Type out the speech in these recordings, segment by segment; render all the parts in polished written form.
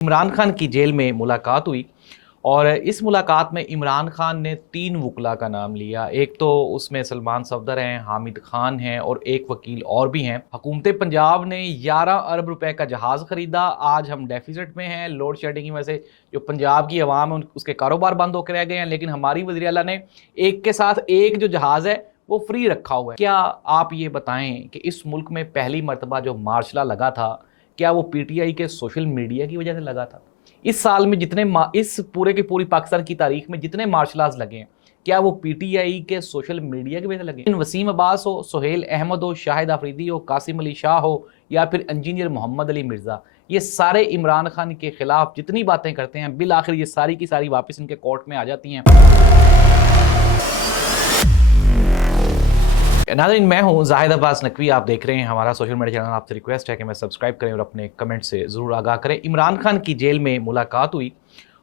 इमरान खान की जेल में मुलाकात हुई और इस मुलाकात में इमरान खान ने 3 वकला का नाम लिया। एक तो उसमें सलमान सफदर हैं, हामिद खान हैं और एक वकील और भी हैं। हुकूमत पंजाब ने 11 अरब रुपए का जहाज़ ख़रीदा। आज हम डेफिसिट में हैं। लोड शेडिंग की वजह से जो पंजाब की आवाम है उसके कारोबार बंद होकर रह गए हैं, लेकिन हमारी वज़ीर आला ने एक के साथ एक जो जहाज़ है वो फ्री रखा हुआ है। क्या आप ये बताएं कि इस मुल्क में पहली मरतबा जो मार्शल लगा था, क्या वो पीटीआई के सोशल मीडिया की वजह से लगा था? इस साल में इस पूरे की पूरी पाकिस्तान की तारीख में जितने मार्शल आर्ट्स लगे हैं, क्या वो पीटीआई के सोशल मीडिया की वजह से लगे? वसीम अब्बास हो, सुहेल अहमद हो, शाहिद आफरीदी हो, कासिम अली शाह हो या फिर इंजीनियर मोहम्मद अली मिर्जा, ये सारे इमरान खान के खिलाफ जितनी बातें करते हैं, बिल आखिर ये सारी की सारी वापस इनके कोर्ट में आ जाती हैं। नाज़रीन, मैं हूं जाहिद अब्बास नकवी, आप देख रहे हैं हमारा सोशल मीडिया चैनल। आपसे रिक्वेस्ट है कि मैं सब्सक्राइब करें और अपने कमेंट से ज़रूर आगाह करें। इमरान खान की जेल में मुलाकात हुई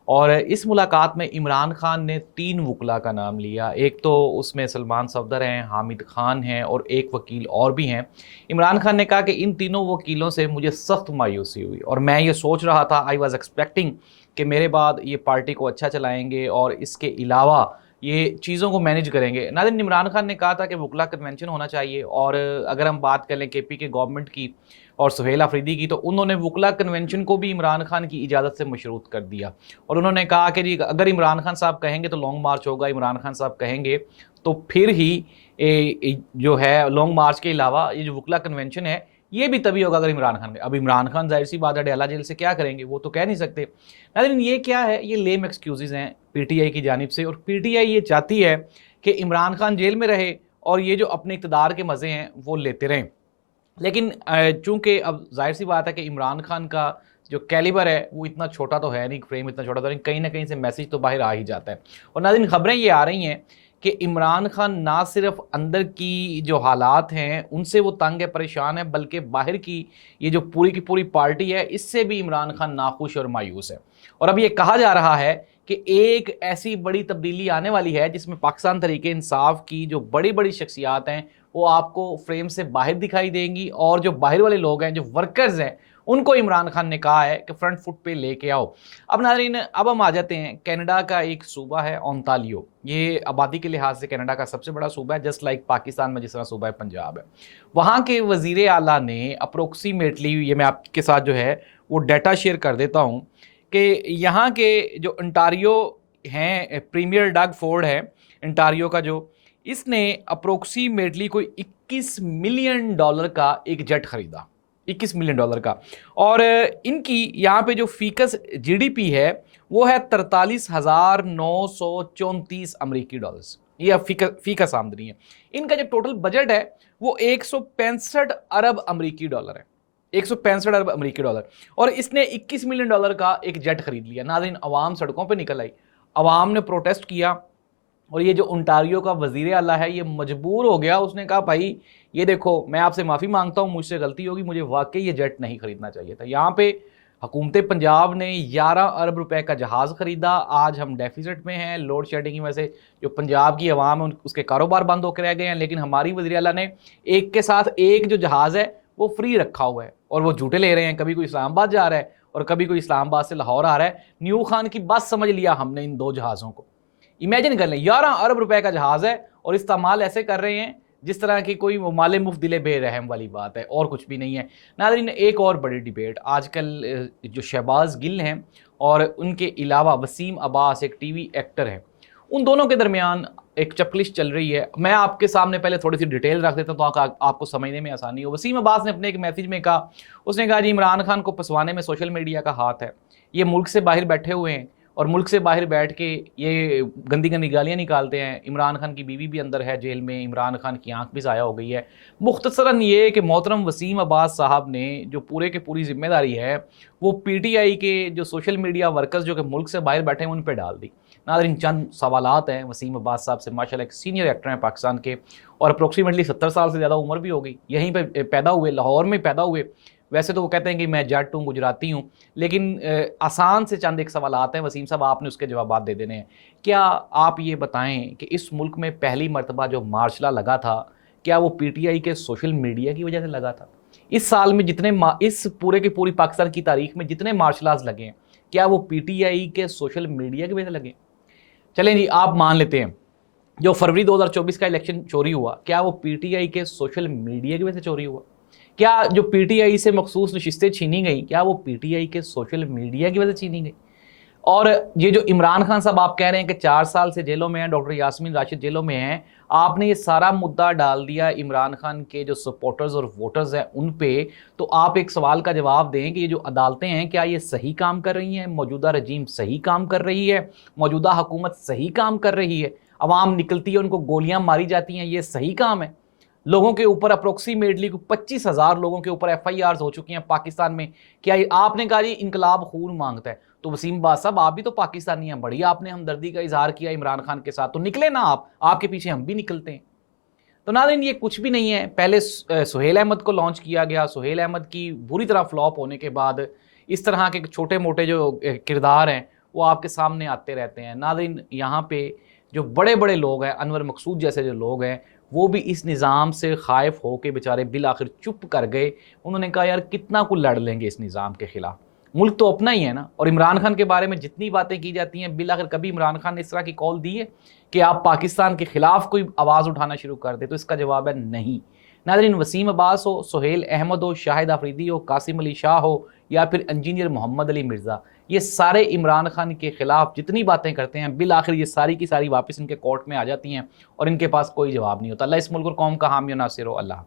और इस मुलाकात में इमरान खान ने 3 वकला का नाम लिया। एक तो उसमें सलमान सफदर हैं, हामिद खान हैं और एक वकील और भी हैं। इमरान खान ने कहा कि इन तीनों वकीलों से मुझे सख्त मायूसी हुई और मैं ये सोच रहा था, आई वॉज एक्सपेक्टिंग कि मेरे बाद ये पार्टी को अच्छा चलाएँगे और इसके अलावा ये चीज़ों को मैनेज करेंगे। नाज़रीन, इमरान खान ने कहा था कि वकला कन्वेंशन होना चाहिए और अगर हम बात करें केपी के गवर्नमेंट की और सुहेल आफरीदी की, तो उन्होंने वकला कन्वेंशन को भी इमरान खान की इजाज़त से मशरूत कर दिया और उन्होंने कहा कि जी अगर इमरान खान साहब कहेंगे तो लॉन्ग मार्च होगा, इमरान खान साहब कहेंगे तो फिर ही जो है लॉन्ग मार्च के अलावा ये जो वकला कन्वेंशन है ये भी तभी होगा अगर इमरान खान। अब इमरान खान जाहिर सी बात है डयाला जेल से क्या करेंगे, वो तो कह नहीं सकते। लेकिन ये क्या है, ये लेम एक्सक्यूजेज हैं पीटीआई की जानिब से और पीटीआई ये चाहती है कि इमरान खान जेल में रहे और ये जो अपने इक़्तिदार के मज़े हैं वो लेते रहें। लेकिन चूंकि अब जाहिर सी बात है कि इमरान खान का जो कैलिबर है वो इतना छोटा तो है नहीं, फ्रेम इतना छोटा तो नहीं, कहीं ना कहीं से मैसेज तो बाहर आ ही जाता है। और नाज़रीन, खबरें ये आ रही हैं कि इमरान खान ना सिर्फ अंदर की जो हालात हैं उनसे वो तंग है, परेशान है, बल्कि बाहर की ये जो पूरी की पूरी पार्टी है इससे भी इमरान खान नाखुश और मायूस है। और अब ये कहा जा रहा है कि एक ऐसी बड़ी तब्दीली आने वाली है जिसमें पाकिस्तान तहरीक इंसाफ की जो बड़ी बड़ी शख्सियात हैं वो आपको फ्रेम से बाहर दिखाई देंगी और जो बाहर वाले लोग हैं, जो वर्कर्स हैं, उनको इमरान खान ने कहा है कि फ्रंट फुट पे लेके आओ। अब नाज़रीन, अब हम आ जाते हैं कनाडा का एक सूबा है ओंटारियो। ये आबादी के लिहाज से कनाडा का सबसे बड़ा सूबा है, जस्ट लाइक पाकिस्तान में जिस तरह सूबा है पंजाब है। वहाँ के वज़ीर आला ने अप्रोक्सीमेटली, ये मैं आपके साथ जो है वो डाटा शेयर कर देता हूँ कि यहाँ के जो ओंटारियो हैं, प्रीमियर डग फोर्ड है ओंटारियो का, जो इसने अप्रोक्सीमेटली कोई $21 मिलियन का एक जेट खरीदा, $21 मिलियन का। और इनकी यहाँ पे जो फीकस जीडीपी है वो है 43,934 अमरीकी डॉलर्स, ये फीकस आमदनी है। इनका जो टोटल बजट है वो 165 अरब अमरीकी डॉलर है, 165 अरब अमरीकी डॉलर। और इसने $21 मिलियन का एक जेट खरीद लिया। नाज़रीन, अवाम सड़कों पर निकल आई, अवाम ने प्रोटेस्ट किया और ये जो ओंटारियो का वज़ीर आला है ये मजबूर हो गया। उसने कहा भाई ये देखो, मैं आपसे माफ़ी मांगता हूँ, मुझसे गलती होगी, मुझे वाकई ये जेट नहीं खरीदना चाहिए था। यहाँ पे हुकूमत पंजाब ने 11 अरब रुपए का जहाज़ ख़रीदा। आज हम डेफिसिट में हैं। लोड शेडिंग की वजह से जो पंजाब की आवाम है उसके कारोबार बंद होकर रह गए हैं, लेकिन हमारी वज़ीर आला ने एक के साथ एक जो जहाज़ है वो फ्री रखा हुआ है और वो झूठे ले रहे हैं। कभी कोई इस्लामाबाद जा रहा है और कभी कोई इस्लामाबाद से लाहौर आ रहा है। न्यू खान की बस समझ लिया हमने इन 2 जहाज़ों को। इमेजिन कर लें, 11 अरब रुपए का जहाज़ है और इस्तेमाल ऐसे कर रहे हैं जिस तरह की कोई माले मुफ्त दिले बेरहम वाली बात है, और कुछ भी नहीं है। नाज़रीन, एक और बड़ी डिबेट आजकल जो शहबाज गिल हैं और उनके अलावा वसीम अब्बास एक टीवी एक्टर हैं, उन दोनों के दरमियान एक चपलिश चल रही है। मैं आपके सामने पहले थोड़ी सी डिटेल रख देता हूँ तो आपको समझने में आसानी हो। वसीम अब्बास ने अपने एक मैसेज में कहा, उसने कहा जी इमरान खान को फंसवाने में सोशल मीडिया का हाथ है। ये मुल्क से बाहर बैठे हुए हैं और मुल्क से बाहर बैठ के ये गंदी गंदी गालियाँ निकालते हैं। इमरान खान की बीवी भी अंदर है जेल में, इमरान खान की आंख भी ज़ाया हो गई है। मुख्तसरन ये कि मोहतरम वसीम अब्बास साहब ने जो पूरे की पूरी जिम्मेदारी है वो पीटीआई के जो सोशल मीडिया वर्कर्स जो कि मुल्क से बाहर बैठे हैं उन पर डाल दी। नाज़रीन, चंद सवालात हैं वसीम अब्बास साहब से। माशाल्लाह एक सीनियर एक्टर हैं पाकिस्तान के और अप्रोक्सीमेटली 70 साल से ज़्यादा उम्र भी हो गई। यहीं पर पैदा हुए, लाहौर में पैदा हुए। वैसे तो वो कहते हैं कि मैं जट हूँ, गुजराती हूँ, लेकिन आसान से चंद एक सवाल आते हैं वसीम साहब, आपने उसके जवाब दे देने हैं। क्या आप ये बताएं कि इस मुल्क में पहली मरतबा जो मार्शल लगा था, क्या वो पीटीआई के सोशल मीडिया की वजह से लगा था? इस साल में इस पूरे की पूरी पाकिस्तान की तारीख में जितने मार्शल आर्ट्स लगे हैं, کیا وہ پی ٹی آئی کے سوشل میڈیا کی وجہ سے لگے؟ چلیں جی آپ مان لیتے ہیں جو فروری 2024 کا الیکشن چوری ہوا کیا وہ پی ٹی آئی کے سوشل میڈیا کی وجہ سے چوری ہوا؟ کیا جو پی ٹی آئی سے مخصوص نشستیں چھینی گئیں کیا وہ پی ٹی آئی کے سوشل میڈیا کی وجہ سے چھینی گئی؟ اور یہ جو عمران خان صاحب آپ کہہ رہے ہیں کہ 4 سال سے جیلوں میں ہیں، ڈاکٹر یاسمین راشد جیلوں میں ہیں، آپ نے یہ سارا مدعا ڈال دیا عمران خان کے جو سپورٹرز اور ووٹرز ہیں ان پہ، تو آپ ایک سوال کا جواب دیں کہ یہ جو عدالتیں ہیں کیا یہ صحیح کام کر رہی ہیں؟ موجودہ رجیم صحیح کام کر رہی ہے؟ موجودہ حکومت صحیح کام کر رہی ہے؟ عوام نکلتی ہے ان کو گولیاں ماری جاتی ہیں، یہ صحیح کام ہے؟ لوگوں کے اوپر اپروکسیمیٹلی 25,000 لوگوں کے اوپر ایف آئی آرز ہو چکی ہیں پاکستان میں، کیا آپ نے کہا جی انقلاب خون مانگتا ہے؟ تو وسیم باز صاحب آپ بھی تو پاکستانی ہیں، بڑی آپ نے ہمدردی کا اظہار کیا عمران خان کے ساتھ، تو نکلے نا آپ کے پیچھے ہم بھی نکلتے ہیں۔ تو ناظرین یہ کچھ بھی نہیں ہے، پہلے سہیل احمد کو لانچ کیا گیا، سہیل احمد کی بری طرح فلاپ ہونے کے بعد اس طرح کے چھوٹے موٹے جو کردار ہیں وہ آپ کے سامنے آتے رہتے ہیں۔ ناظرین یہاں پہ جو بڑے بڑے لوگ ہیں، انور مقصود جیسے جو لوگ ہیں، وہ بھی اس نظام سے خائف ہو کے بیچارے بالآخر چپ کر گئے۔ انہوں نے کہا یار کتنا کو لڑ لیں گے اس نظام کے خلاف، ملک تو اپنا ہی ہے نا۔ اور عمران خان کے بارے میں جتنی باتیں کی جاتی ہیں بالآخر کبھی عمران خان نے اس طرح کی کال دی ہے کہ آپ پاکستان کے خلاف کوئی آواز اٹھانا شروع کر دے؟ تو اس کا جواب ہے نہیں۔ ناظرین وسیم عباس ہو، سہیل احمد ہو، شاہد آفریدی ہو، قاسم علی شاہ ہو یا پھر انجینئر محمد علی مرزا، یہ سارے عمران خان کے خلاف جتنی باتیں کرتے ہیں بالآخر یہ ساری کی ساری واپس ان کے کورٹ میں آ جاتی ہیں اور ان کے پاس کوئی جواب نہیں ہوتا۔ اللہ اس ملک اور قوم کا حامی و ناصر ہو۔ اللہ